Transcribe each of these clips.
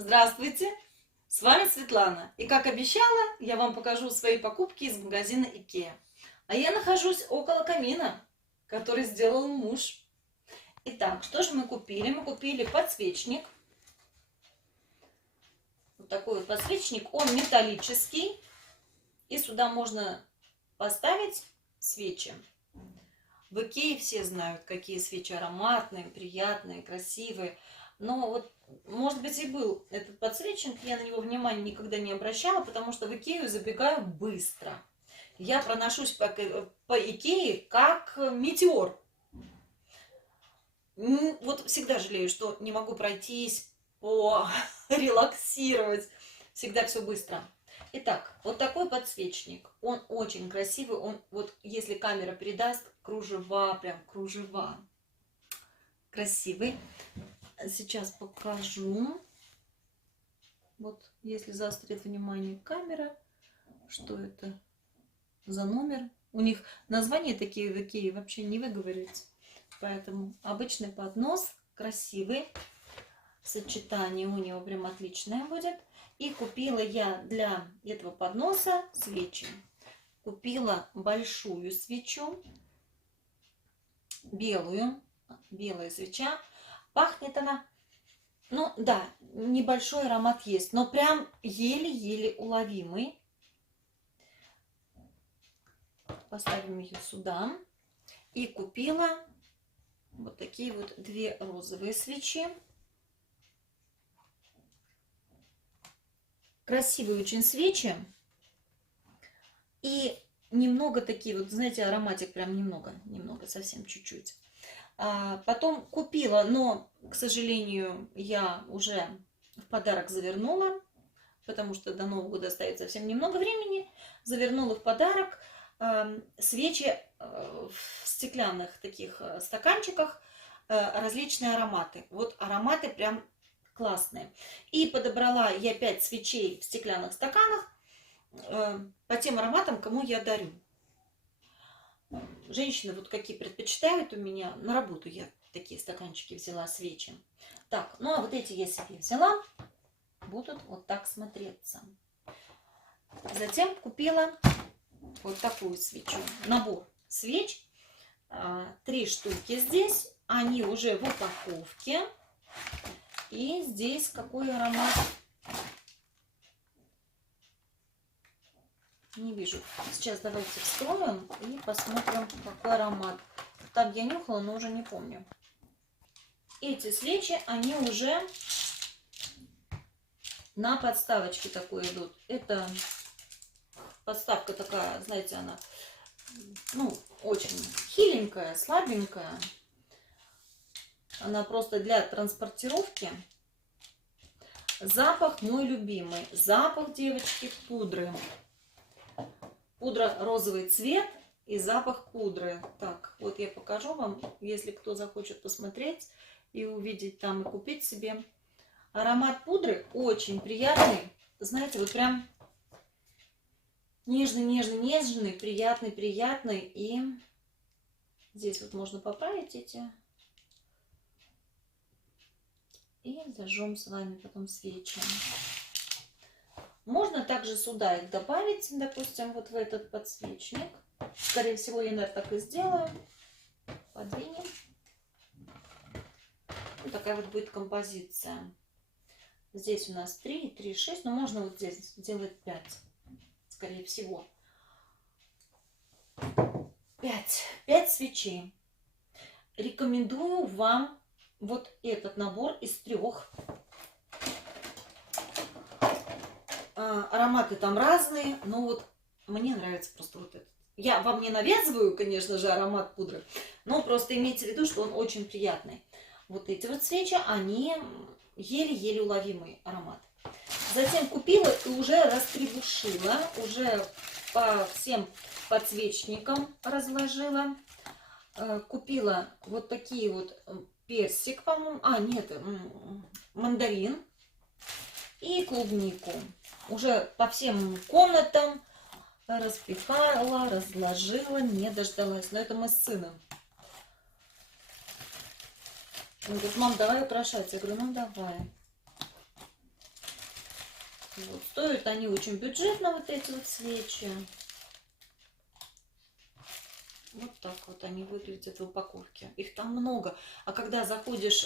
Здравствуйте! С вами Светлана. И как обещала, я вам покажу свои покупки из магазина IKEA. А я нахожусь около камина, который сделал муж. Итак, что же мы купили? Мы купили подсвечник. Вот такой вот подсвечник. Он металлический. И сюда можно поставить свечи. В IKEA все знают, какие свечи ароматные, приятные, красивые. Но вот, может быть, и был этот подсвечник, я на него внимания никогда не обращала, потому что в Икею забегаю быстро. Я проношусь по Икее как метеор. Вот всегда жалею, что не могу пройтись, релаксировать. Всегда все быстро. Итак, вот такой подсвечник. Он очень красивый. Он, вот если камера передаст, кружева, прям кружева. Красивый. Сейчас покажу. Вот, если заострит внимание камера, что это за номер. У них названия такие в Икее вообще не выговорить. Поэтому обычный поднос, красивый. Сочетание у него прям отличное будет. И купила я для этого подноса свечи. Купила большую свечу, белую, белая свеча. Пахнет она, ну да, небольшой аромат есть, но прям еле-еле уловимый. Поставим ее сюда. И купила вот такие вот две розовые свечи. Красивые очень свечи. И немного такие вот, знаете, ароматик прям немного, совсем чуть-чуть. Потом купила, но, к сожалению, я уже в подарок завернула, потому что до Нового года остается совсем немного времени. Завернула в подарок свечи в стеклянных таких стаканчиках, различные ароматы. Вот ароматы прям классные. И подобрала я 5 свечей в стеклянных стаканах по тем ароматам, кому я дарю. Женщины вот какие предпочитают у меня. На работу я такие стаканчики взяла, свечи. Так, ну а вот эти я себе взяла. Будут вот так смотреться. Затем купила вот такую свечу. Набор свеч. 3 штуки здесь. Они уже в упаковке. И здесь какой аромат? Не вижу. Сейчас давайте вскроем и посмотрим, какой аромат. Там я нюхала, но уже не помню. Эти свечи, они уже на подставочке такой идут. Это подставка такая, знаете, она, ну, очень хиленькая, слабенькая. Она просто для транспортировки. Запах мой любимый. Запах, девочки, пудры. Пудра розовый цвет и запах пудры. Так, вот я покажу вам, если кто захочет посмотреть и увидеть там и купить себе. Аромат пудры очень приятный. Знаете, вот прям нежный, приятный. И здесь вот можно поправить эти. И зажжем с вами потом свечи. Можно также сюда их добавить, допустим, вот в этот подсвечник. Скорее всего, я, наверное, так и сделаю. Подвинем. Вот такая вот будет композиция. Здесь у нас 3, 3, 6. Но можно вот здесь сделать 5. Скорее всего. 5 свечей. Рекомендую вам вот этот набор из 3. Ароматы там разные, но вот мне нравится просто вот этот. Я вам не навязываю, конечно же, аромат пудры, но просто имейте в виду, что он очень приятный. Вот эти вот свечи, они еле-еле уловимый аромат. Затем купила и уже растребушила, уже по всем подсвечникам разложила. Купила вот такие вот персик, по-моему, нет, мандарин и клубнику. Уже по всем комнатам распихала, разложила, не дождалась. Но это мы с сыном. Он говорит: мам, давай украшать. Я говорю: ну давай. Вот. Стоят они очень бюджетно, вот эти вот свечи. Вот так вот они выглядят в упаковке. Их там много. А когда заходишь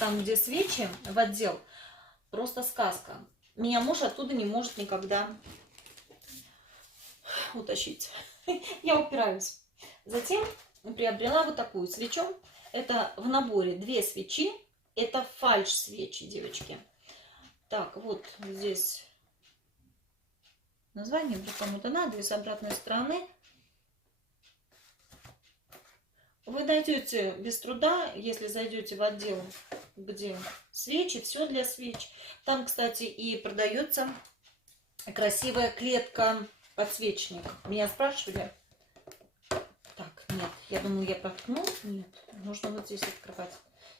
там, где свечи, в отдел, просто сказка. Меня муж оттуда не может никогда утащить. Я упираюсь. Затем приобрела вот такую свечу. Это в наборе 2 свечи. Это фальш-свечи, девочки. Так, вот здесь название, вдруг кому-то надо, и с обратной стороны. Вы найдете без труда, если зайдете в отдел, где свечи, все для свеч. Там, кстати, и продается красивая клетка-подсвечник. Меня спрашивали. Так, нет, я думаю, я проткну. Нет, нужно вот здесь открывать.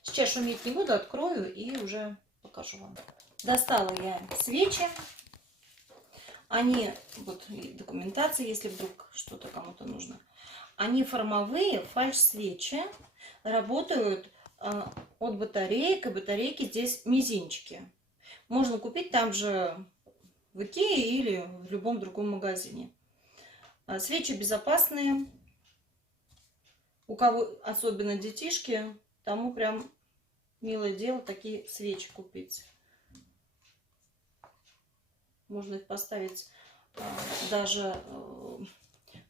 Сейчас шуметь не буду, открою и уже покажу вам. Достала я свечи. Они, вот и документация, если вдруг что-то кому-то нужно. Они формовые, фальш-свечи, работают от батареек, и батарейки здесь мизинчики. Можно купить там же в Икее или в любом другом магазине. Свечи безопасные. У кого особенно детишки, тому прям милое дело такие свечи купить. Можно их поставить даже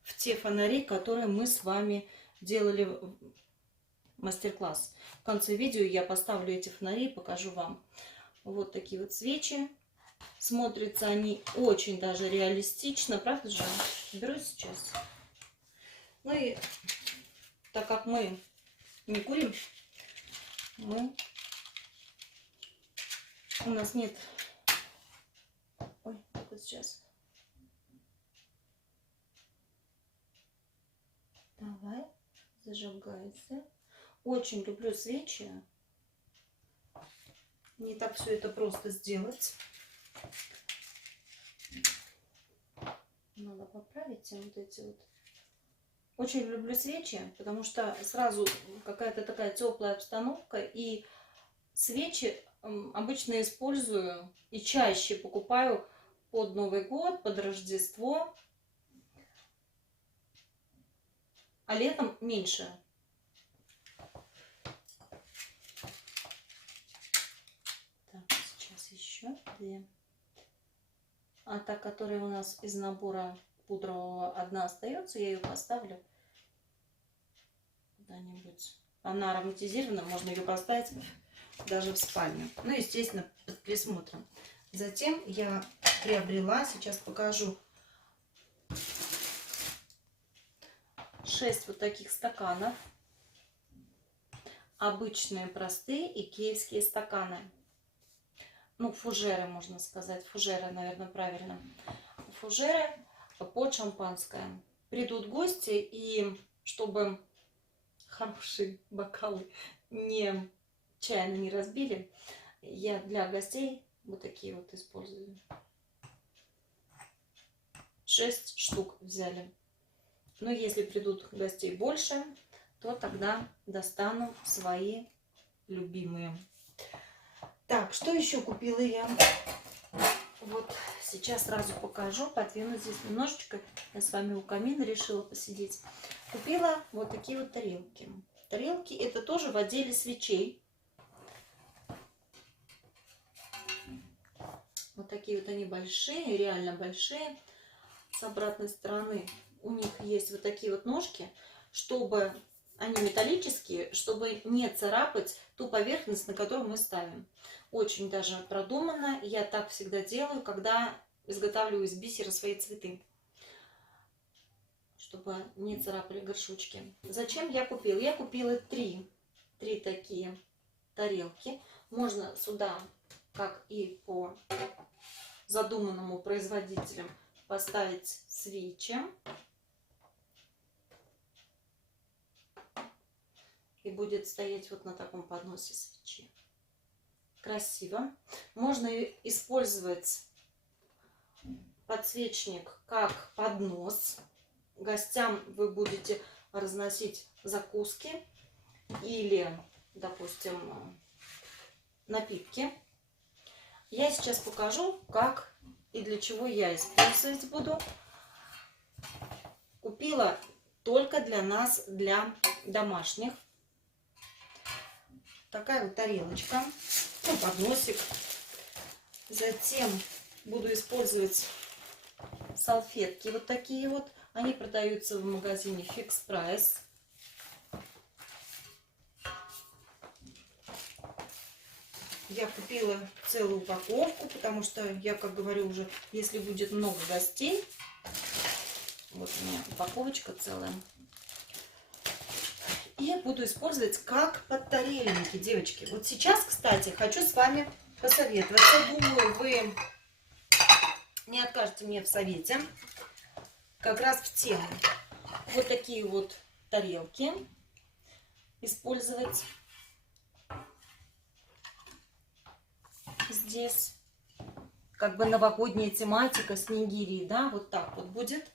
в те фонари, которые мы с вами делали мастер-класс. В конце видео я поставлю эти фонари и покажу вам. Вот такие вот свечи. Смотрятся они очень даже реалистично, правда же? Беру сейчас. Ну и так как мы не курим, у нас нет... Ой, вот сейчас. Давай, зажигается. Очень люблю свечи. Не так все это просто сделать. Надо поправить вот эти вот. Очень люблю свечи, потому что сразу какая-то такая теплая обстановка. И свечи обычно использую и чаще покупаю под Новый год, под Рождество. А летом меньше. Так, сейчас еще 2. А та, которая у нас из набора пудрового, одна остается, я ее поставлю куда-нибудь. Она ароматизирована, можно ее поставить даже в спальню. Ну, естественно, под присмотром. Затем я приобрела, сейчас покажу, 6 вот таких стаканов. Обычные, простые икеевские стаканы. Ну, фужеры, можно сказать. Фужеры, наверное, правильно. Фужеры под шампанское. Придут гости, и чтобы хорошие бокалы чайно не разбили, я для гостей вот такие вот использую. 6 штук взяли. Но если придут гостей больше, то тогда достану свои любимые. Так, что еще купила я? Вот сейчас сразу покажу, подвину здесь немножечко. Я с вами у камина решила посидеть. Купила вот такие вот тарелки. Тарелки это тоже в отделе свечей. Вот такие вот они большие, реально большие. С обратной стороны у них есть вот такие вот ножки, чтобы они металлические, чтобы не царапать ту поверхность, на которую мы ставим. Очень даже продуманно. Я так всегда делаю, когда изготавливаю из бисера свои цветы, чтобы не царапали горшочки. Зачем я купила? Я купила 3 такие тарелки. Можно сюда, как и по задуманному производителям, поставить свечи. И будет стоять вот на таком подносе свечи. Красиво. Можно использовать подсвечник как поднос. Гостям вы будете разносить закуски или, допустим, напитки. Я сейчас покажу, как и для чего я использовать буду. Купила только для нас, для домашних. Такая вот тарелочка, ну, подносик. Затем буду использовать салфетки вот такие вот. Они продаются в магазине Fix Price. Я купила целую упаковку, потому что я, как говорю уже, если будет много гостей, вот у меня упаковочка целая. И буду использовать как подтарельники, девочки. Вот сейчас, кстати, хочу с вами посоветоваться. Думаю, вы не откажете мне в совете. Как раз в тему. Вот такие вот тарелки использовать. Здесь как бы новогодняя тематика снегири, да, вот так вот будет.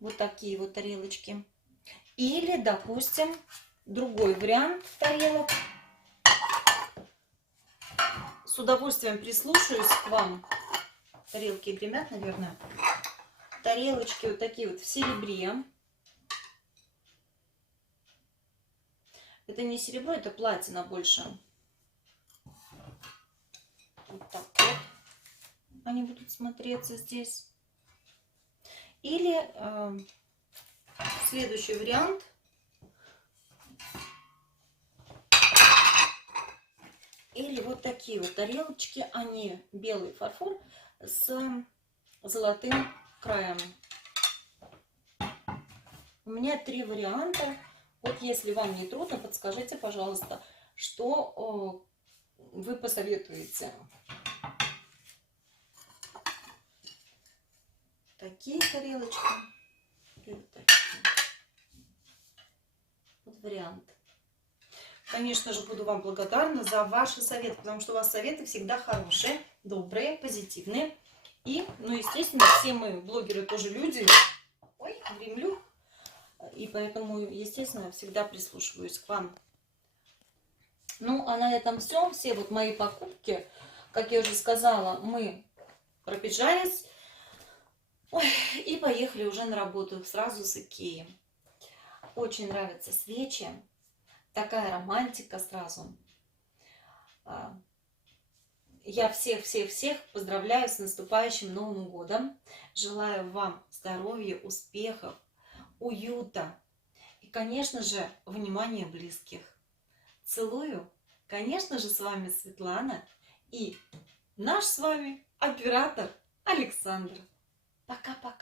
Вот такие вот тарелочки. Или, допустим, другой вариант тарелок. С удовольствием прислушаюсь к вам. Тарелки гремят, наверное. Тарелочки вот такие вот в серебре. Это не серебро, это платина больше. Вот так вот они будут смотреться здесь. Или следующий вариант. Или вот такие вот тарелочки. Они белый фарфор с золотым краем. У меня 3 варианта. Вот если вам не трудно, подскажите, пожалуйста, что вы посоветуете. Такие тарелочки. И вот такие. Вот вариант. Конечно же, буду вам благодарна за ваши советы, потому что у вас советы всегда хорошие, добрые, позитивные. И, ну, естественно, все мы, блогеры, тоже люди. Ой, гремлю. И поэтому, естественно, всегда прислушиваюсь к вам. Ну, а на этом все. Все вот мои покупки, как я уже сказала, мы пробежались. Ой, и поехали уже на работу сразу с Икеи. Очень нравятся свечи. Такая романтика сразу. Я всех поздравляю с наступающим Новым годом. Желаю вам здоровья, успехов, уюта и, конечно же, внимания близких. Целую. Конечно же, с вами Светлана и наш с вами оператор Александр. Пока-пока.